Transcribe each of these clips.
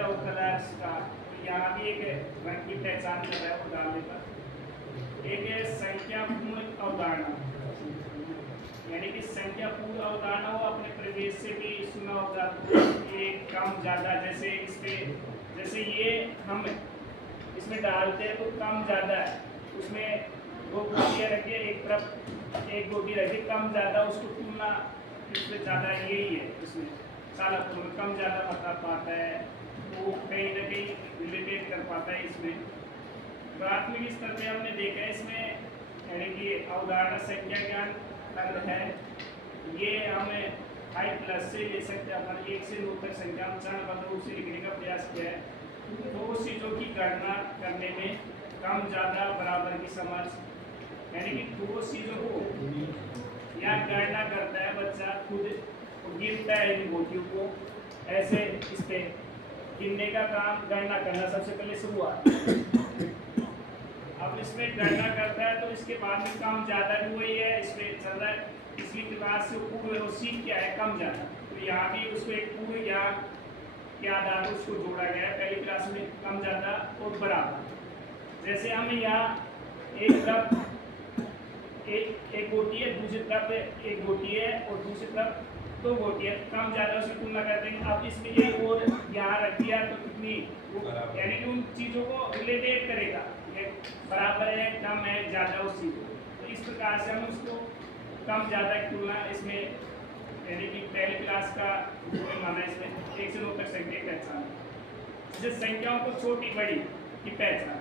Without colours का, तो यहाँ भी एक रंग की पहचान कर रहा है वो डालने पर। एक है संख्यापूर्ण अवधारणा, यानी कि संख्यापूर्ण अवधारणा वो अपने प्रदेश से भी सुना होगा, ये कम ज़्यादा, जैसे इस पे जैसे ये हम इसमें डालते हैं तो कम ज़्यादा है, उसमें दो गोटियाँ रखिए, एक तरफ एक गोटी रखिए, कम ज़्यादा उसको तुलना इसमें ज़्यादा यही है, इसमें सारा कम ज़्यादा बता पाता है, वो कहीं ना कहीं रिलेटेड कर पाता है। इसमें प्राथमिक स्तर पे हमने देखा है इसमें, यानी कि अवधारणा संख्या ज्ञान तंत्र है, ये हमें 5+ से ले सकते हैं अपन, 1 से 9 तक संख्या हम चरणबद्ध रूप से लिखने का प्रयास किया है। दो चीज़ों की गणना करने में कम ज़्यादा बराबर की समझ, यानी कि दो चीज़ों को या गणना करता है बच्चा खुद, गिनता है इन गोटियों को, ऐसे इस पे गिनने का काम, गणना करना सबसे पहले शुरुआत। अब इसमें गणना करता है तो इसके बाद में कम ज़्यादा भी वही है, इसमें चल रहा है इसी प्रकार से पूर्व सीख क्या है कम ज़्यादा, तो यहाँ भी उसको एक पूर्व याद आता है, उसको जोड़ा गया है पहली क्लास में, कम ज़्यादा और बराबर। जैसे हम यहाँ एक तरफ एक गोटी है, दूसरी तरफ एक गोटी है और दूसरी तरफ दो गोटी है, कम ज़्यादा उसकी तुलना करते हैं। अब इसमें ये और यहाँ रख दिया तो कितनी, यानी कि उन चीज़ों को रिलेटेड करेगा, ये बराबर है कम है ज़्यादा उस चीज़ को, तो इस प्रकार से हम उसको कम ज़्यादा की तुलना इसमें, यानी कि पहली क्लास का माना इसमें 1 से 9 तक संख्या की पहचान, जैसे संख्याओं को छोटी बड़ी की पहचान,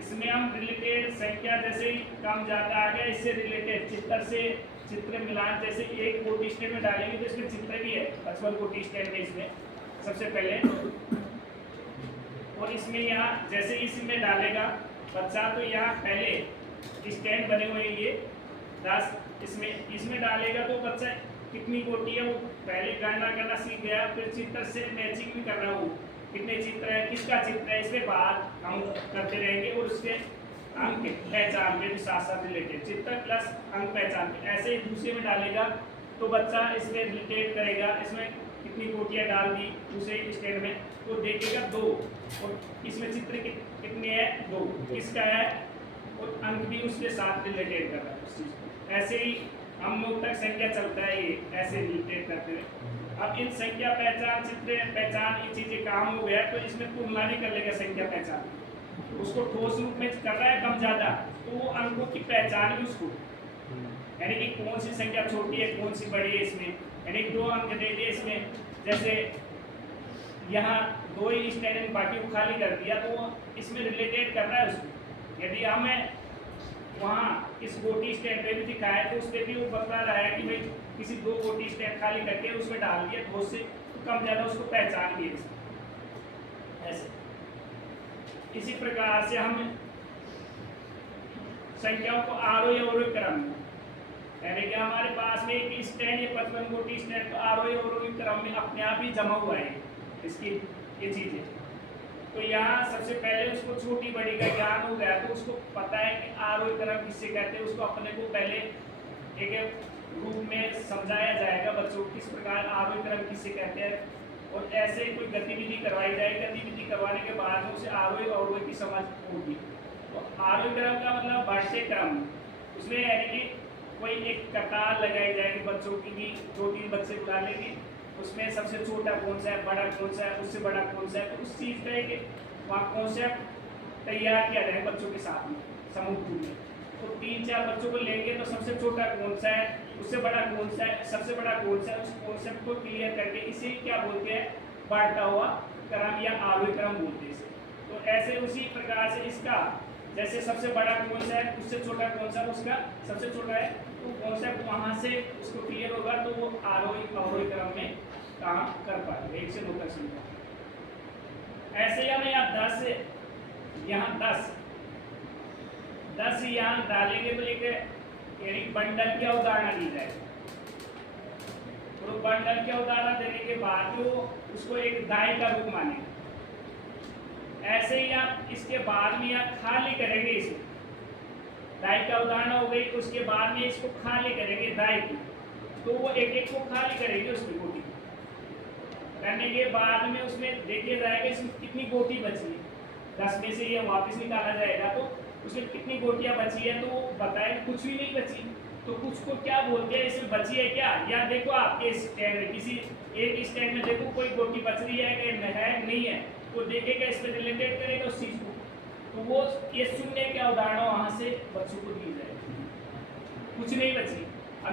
इसमें हम रिलेटेड संख्या जैसे ही कम ज़्यादा आ गया, इससे रिलेटेड चित्र से चित्र मिलान, जैसे एक कोटि स्टैंड में डालेंगे तो इसमें चित्र भी है 55 कोटि स्टैंड में इसमें सबसे पहले, और इसमें यहाँ जैसे इसमें डालेगा बच्चा तो यहाँ पहले स्टैंड बने हुए हैं ये 10, इसमें डालेगा तो बच्चा कितनी कोटि है वो पहले गणना करना सीख गया, फिर चित्र से मैचिंग भी कर रहा हूँ, कितने चित्र है किसका चित्र है, इसके बाद हम करते रहेंगे और उसके अंक पहचान के भी साथ साथ रिलेटेड, चित्र प्लस अंक पहचान के, ऐसे ही दूसरे में डालेगा तो बच्चा इसमें रिलेटेड करेगा, इसमें कितनी कोटियाँ डाल दी दूसरे स्टेट में तो देखेगा 2, और इसमें चित्र कितने हैं 2, किसका है, और अंक भी उसके साथ रिलेटेड कर रहा है उस चीज़ को। ऐसे ही हम लोग तक संख्या चलता है, ये ऐसे रिलेटेड करते हुए। अब इन संख्या पहचान चित्र पहचान ये चीज़ें काम हो गया, तो इसमें तुलना भी कर लेगा संख्या पहचान, उसको ठोस रूप में कर रहा है कम ज़्यादा, तो वो अंकों की पहचान भी उसको, यानी कि कौन सी संख्या छोटी है कौन सी बड़ी है इसमें, यानी 2 अंक दे दिए इसमें, जैसे यहाँ 2 ही स्टैंड बाकी को खाली कर दिया तो वो इसमें रिलेटेड कर रहा है उसको। यदि हमें वहाँ इस गोटी स्टैंड पे भी दिखाया तो उस पर भी वो बता रहा है कि भाई किसी 2 गोटी स्टैंड खाली करके उसमें डाल दिया ठोस से, तो कम ज़्यादा उसको पहचान दिए ऐसे। इसी प्रकार से हम संख्याओं को आरोही अवरोही क्रम में, यानी कि हमारे पास में एक स्टैंड ये 55 गोटी स्टैंड तो आरोही अवरोही क्रम में अपने आप ही जमा हुआ है इसकी ये चीज़ें, तो यहाँ सबसे पहले उसको छोटी बड़ी का ज्ञान हो गया तो उसको पता है कि आरोही क्रम किससे कहते हैं, उसको अपने को पहले एक रूप में समझाया जाएगा बच्चों को किस प्रकार आरोही क्रम किससे कहते हैं, और ऐसे कोई गतिविधि करवाई जाएगी, गतिविधि करवाने के बाद में उसे आरोही अवरोही की समझ होगी। तो आरोही क्रम का मतलब बढ़ते क्रम, उसमें यानी कि कोई एक कतार लगाई जाएगी बच्चों की भी, 2-3 बच्चे बुला लेंगे, उसमें सबसे छोटा कौन सा है बड़ा कौन सा है उससे बड़ा कौन सा है, तो उस चीज़ का एक वहाँ कॉन्सेप्ट तैयार किया जाए बच्चों के साथ में समूह में, तो 3-4 बच्चों को लेंगे तो सबसे छोटा कौन सा है उससे बड़ा कौन सा है सबसे बड़ा कौन सा है, उस कॉन्सेप्ट को क्लियर करके इसे क्या बोलते हैं बढ़ता हुआ क्रम या आरोही क्रम बोलते हैं इसे। तो ऐसे उसी प्रकार से इसका जैसे सबसे बड़ा कौन सा है उससे छोटा कौन सा उसका सबसे छोटा है, तो कॉन्सेप्ट वहाँ से उसको क्लियर होगा तो वो आरोही अवरोही क्रम में काम कर पाएगा 1 से 9 तक संख्या। ऐसे ही हमें यहाँ 10 यहाँ 10 यहाँ डालेंगे तो एक यानी बंडल की अवधारणा दी जाएगी, तो बंडल की अवधारणा देने के बाद जो उसको एक दाई का रूप मानेंगे। ऐसे ही आप इसके बाद में आप खाली करेंगे इसे, दाई का उदाहरण हो गई, उसके बाद में इसको खाली करेंगे दाई की, तो वो एक एक को खाली करेंगे उसकी कोटि करने के बाद में उसमें देखिए जाएगा इसमें कितनी गोटी बची है। 10 में से ये वापस निकाला जाएगा तो उसमें कितनी गोटियां बची है, तो वो बताए कुछ भी नहीं बची। तो कुछ को क्या बोलते हैं, इसमें बची है क्या, या देखो आपके स्टैंड में किसी एक स्टैंड में देखो कोई गोटी बच रही है कि नहीं है, तो देखेगा इसमें रिलेटेड करेगा उस चीज को, तो वो ये शून्य क्या उदाहरण वहां से बच्चों को दी जाएगी, कुछ नहीं बची। हम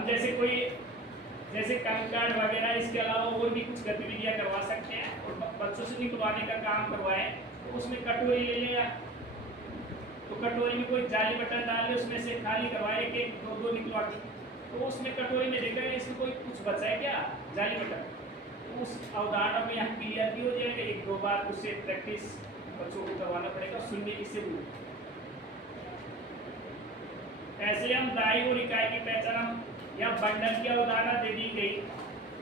जैसे कंकड़ वगैरह, इसके अलावा और भी कुछ गतिविधियां करवा सकते हैं और बच्चों से निकलवाने का काम करवाएं। तो उसमें कटोरी ले लिया, तो कटोरी में कोई जाली बटन डाल ले, उसमें से खाली करवाए कि दो निकलवा के, तो उसमें कटोरी में देखा इसमें कोई कुछ बचा है क्या, जाली बटन, तो उस अवधारणा में यहाँ क्लियर भी हो जाएगा। 1-2 बार उससे प्रैक्टिस बच्चों को करवाना पड़ेगा, सुनने की से बोल। ऐसे हम दाई और इकाई की पहचान या बंडल की अवधारणा दे दी गई,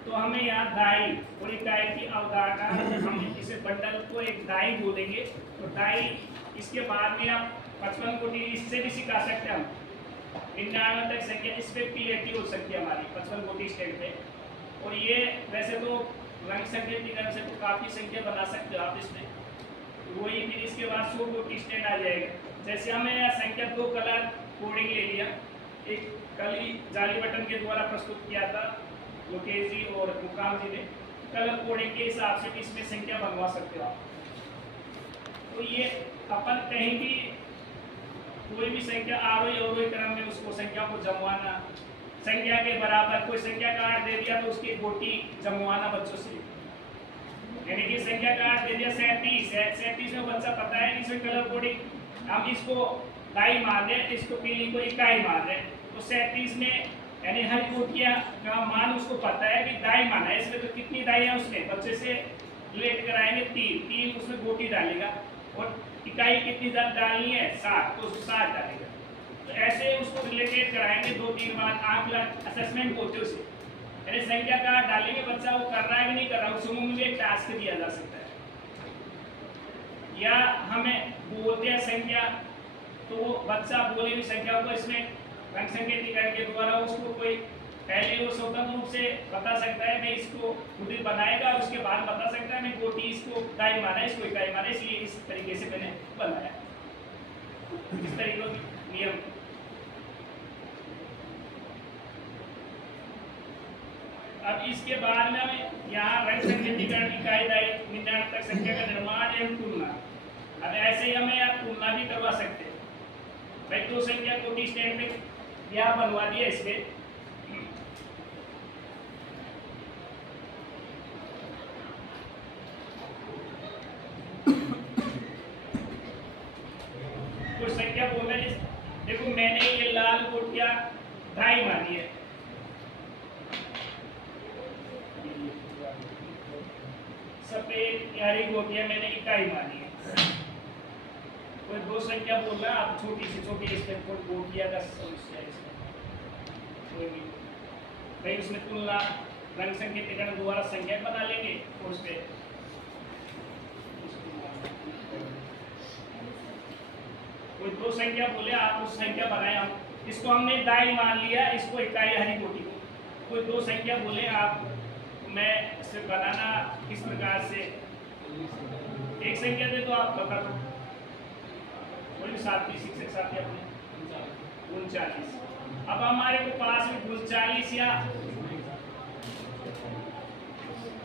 तो हमें यहाँ दाई और इकाई की अवधारणा, हम इसे बंडल को एक दाई बोलेंगे। तो दाई, इसके बाद में आप 55 कोटि इससे भी सिखा सकते हैं हम, 99 तक संख्या इस पे क्लियरिटी हो सकती है हमारी 55 कोटि स्टेट पे। और ये वैसे तो रंग संकेतीकरण से तो काफ़ी संख्या बना सकते हो आप इसमें, वही फिर इसके बाद 100 कोटि स्टैंड आ जाएगा। जैसे हमें यह संख्या 2 कलर कोडिंग ले लिया, एक कल ही जाली बटन के द्वारा प्रस्तुत किया था लोकेश जी और मुकाम जी ने, कलर कोडिंग के हिसाब से भी इसमें संख्या बनवा सकते हो आप। तो ये अपन कहीं भी कोई भी संख्या आरोही अवरोही क्रम में उसको संख्या को जमवाना, संख्या के बराबर कोई संख्या का 8 दे दिया तो उसकी गोटी जमवाना बच्चों से, यानी कि संख्या का 8 दे दिया 37 में बच्चा पता है इसमें कलर कोडिंग हम इसको दाई मान रहे हैं, इसको पीली को इकाई मान रहे हैं, तो 37 में यानी हर गोटियां का मान उसको पता है कि दाई माना है। इसमें तो कितनी दाई है उसमें बच्चे से रिलेट कराएंगे 3 उसमें गोटी डालेगा, और इकाई कितनी डालनी है 7, तो 7 डालेगा। तो ऐसे उसको रिलेटेड कराएंगे 2-3 बार, आंकड़ा असेसमेंट बोलते हैं उसे, यानी संख्या का डालेंगे बच्चा वो कर रहा है कि नहीं कर रहा, उस समूह में एक टास्क दिया जा सकता है। या हमें बोलते हैं संख्या, तो वो बच्चा बोले भी संख्या को इसमें रंग संकेतीकरण के द्वारा उसको कोई पहले वो स्वतंत्र रूप से बता सकता है, मैं इसको खुद ही बनाएगा और उसके बाद बता सकता है मैं गोटी इसको दाई माना है, इसको इकाई माना है, इसलिए इस तरीके से मैंने बनाया। इस तरीके का नियम। अब इसके बाद में हमें यहाँ रंग संकेतीकरण इकाई दाई 99 तक संख्या का निर्माण एवं तुलना, अब ऐसे ही हमें यहाँ तुलना भी करवा सकते हैं। भाई 2 संख्या कोटि स्टैंड में यहाँ बनवा दिया इसमें, कुछ संख्या बोल रहे हैं, देखो मैंने ये लाल गोटियां दाई मानी है, सफेद हरी गोटियां मैंने इकाई मानी है। कोई 2 संख्या बोल रहा है, आप छोटी से छोटी इसमें कोई गोटियां का समस्या है इसमें कोई भी भाई, उसमें तुलना रंग संकेतीकरण द्वारा संख्या बना लेंगे और उस पर कोई 2 संख्या बोले आप उस संख्या बनाए, हम इसको हमने दाई मान लिया, इसको इकाई हरी गोटी को। कोई 2 संख्या बोले आप, मैं इसे बनाना किस प्रकार से, एक संख्या दे तो आप बता दो, कोई साथी शिक्षक साथी अपने 39। अब हमारे को पास में 39 या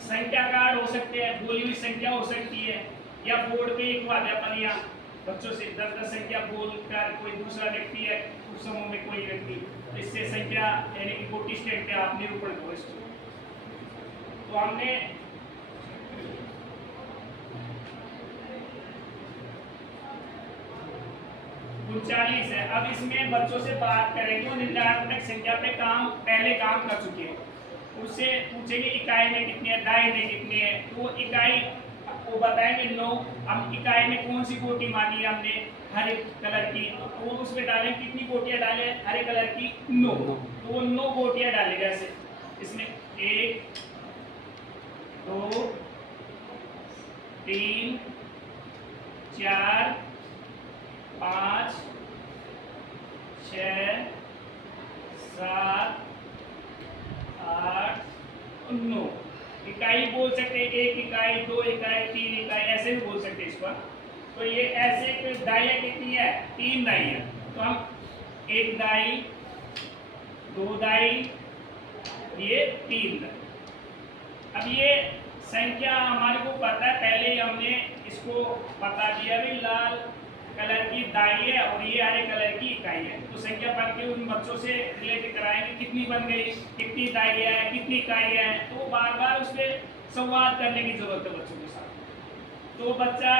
संख्या कार्ड हो सकते हैं, बोली हुई संख्या हो सकती है, या बोर्ड पे एक बात है अपन यहाँ बच्चों से 10-10 संख्या बोलकर कोई दूसरा व्यक्ति है उस समूह में कोई व्यक्ति, इससे संख्या यानी कि कोटि स्टैंड पे आप निरूपण करो इसको। तो हमने उनचालीस है। अब इसमें बच्चों से बात करेंगे, वो निर्धारक संख्या पे पहले काम कर चुके हैं, उससे पूछेंगे इकाई में कितनी है, दाई में कितनी है, तो वो इकाई वो बताएंगे 9। हम इकाई में कौन सी गोटी मानी है हमने, हरे कलर की, तो वो उसमें डालें कितनी गोटियां डाले, हरे कलर की 9, तो वो 9 गोटियां डालेगा ऐसे, इसमें 1 2 3 4 5 6 7 8 9 इकाई बोल सकते हैं, 1 इकाई, 2 इकाई, 3 इकाई, ऐसे भी बोल सकते हैं इसको। तो ये ऐसे दाइयाँ कितनी है, 3 दाई है, तो हम 1 दाई, 2 दाई, ये 3 दाई। अब ये संख्या हमारे को पता है, पहले ही हमने इसको बता दिया भी, लाल कलर की दाई है और ये हरे कलर की इकाई है। तो संख्या पढ़ के उन बच्चों से रिलेट कराएंगे, कितनी बन गई, कितनी दाई है, कितनी इकाई है, तो बार बार उस पर संवाद करने की जरूरत है बच्चों के साथ। तो बच्चा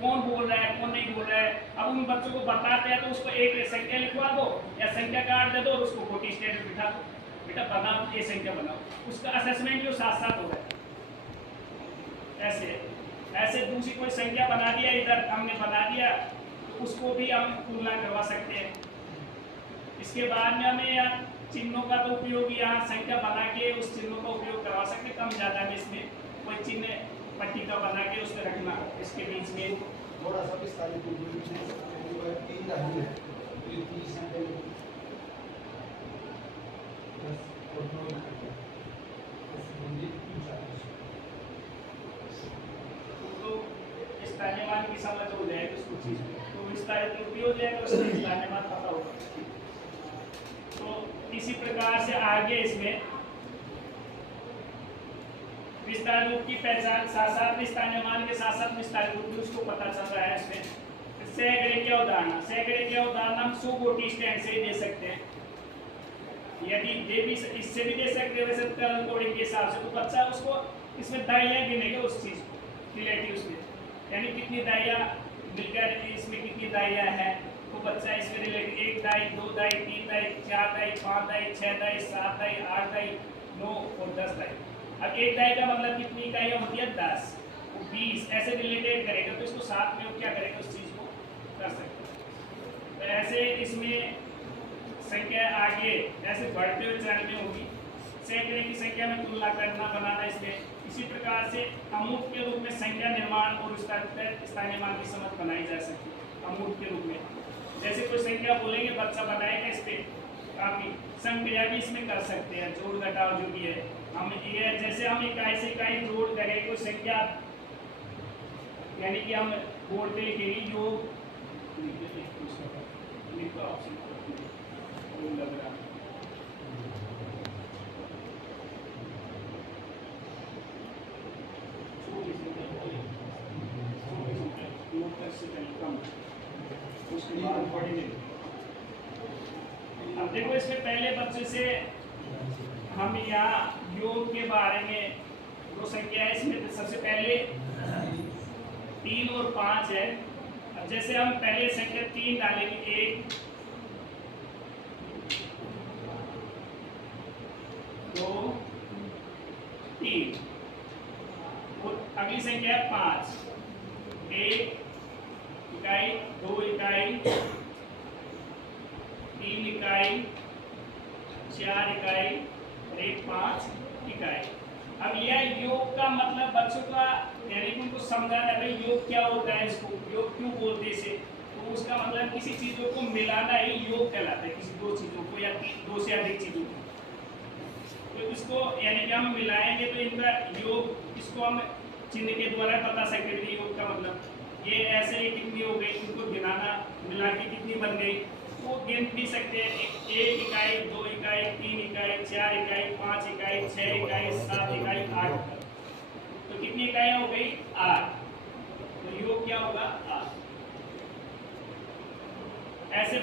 कौन बोल रहा है, कौन नहीं बोल रहा है, अब उन बच्चों को बताते हैं तो उसको एक संख्या लिखवा दो या संख्या कार्ड दे दो और उसको कोटी स्टेट में बिठा दो, बेटा बना ये संख्या बनाओ, उसका असेसमेंट जो साथ साथ हो रहा है। ऐसे ऐसे दूसरी कोई संख्या बना दिया, इधर हमने बना दिया, तो उसको भी हम तुलना करवा सकते हैं। इसके बाद में हमें यहाँ चिन्हों का तो उपयोग, यहाँ संख्या बना के उस चिन्हों का उपयोग करवा सकते हैं, कम ज़्यादा में इसमें कोई चिन्ह पट्टी का बना के उसमें रखना, इसके बीच में थोड़ा सा विस्तारित तीन दाई है, तो स्थानीयमान की समझ हो जाएगी उसको चीज में, तो विस्तारित रूप भी हो जाएगा, उसमें स्थानीयमान पता होगा। तो इसी प्रकार से आगे इसमें विस्तार रूप की पहचान साथ साथ स्थानीयमान के साथ साथ विस्तार रूप भी उसको पता चल रहा है। इसमें सैकड़े क्या उदाहरण, सैकड़े क्या उदाहरण हम 100 गोटी स्टैंड से ही दे सकते हैं, यदि दे भी इससे भी दे सकते हैं वैसे कलर कोडिंग के हिसाब से। तो बच्चा उसको इसमें दाइयाँ गिनेगा उस चीज को रिलेटिव उसमें, यानी कितनी दाइयाँ मिलकर इसमें कितनी दाइयाँ हैं, तो बच्चा इसमें रिलेटेड 1 दाई, 2 दाई, 3 दाई, 4 दाई, 5 दाई, 6 दाई, 7 दाई, 8 दाई, 9 और 10 दाई। अब 1 दाई का मतलब कितनी इकाइयाँ होती है, 10, 20, ऐसे रिलेटेड करेगा, तो इसको साथ में क्या करेगा उस चीज को कर सकते हैं। तो ऐसे इसमें संख्या आगे ऐसे बढ़ते हुए चरण में होगी, सैकड़े की संख्या में तुलना करना बनाना। इसमें इसी प्रकार से अमूर्त के रूप में संख्या निर्माण और उसका स्थानीयमान की समझ बनाई जा सकती है अमूर्त के रूप में। जैसे कोई संख्या बोलेंगे बच्चा बनाएगा, इस पे काफी संक्रिया भी इसमें कर सकते हैं, जोड़ घटाव जो भी है। हम ये जैसे हम इकाई से इकाई जोड़ करें कोई संख्या, यानी कि हम बोर्ड पे लिखेंगे योग, लग रहा अब देखो इसमें पहले बच्चे से हम यहाँ योग के बारे में जो संख्या है इसमें सबसे पहले 3 और 5 है। अब जैसे हम पहले संख्या 3 डालेंगे, 1 2 3, और अगली संख्या है 5, 1 इकाई, 2 इकाई, 3 इकाई, 4 इकाई और 1 5 इकाई। अब यह योग का मतलब बच्चों का, यानी कि उनको समझाना है भाई योग क्या होता है, इसको योग क्यों बोलते हैं इसे। तो उसका मतलब किसी चीज़ों को मिलाना ही योग कहलाता है, किसी 2 चीज़ों को या 2 से अधिक चीज़ों को। तो इसको यानी कि हम मिलाएंगे तो इनका योग, इसको हम चिन्ह के द्वारा बता सकते हैं योग का मतलब। ये ऐसे ही कितनी हो गई, इनको गिनाना, मिला के कितनी बन गई वो गिन भी सकते हैं। 1 इकाई, 2 इकाई, 3 इकाई, 4 इकाई, 5 इकाई, 6 इकाई, 7 इकाई, 8। तो कितनी इकाइयाँ हो गई, 8। तो योग क्या होगा, 8। ऐसे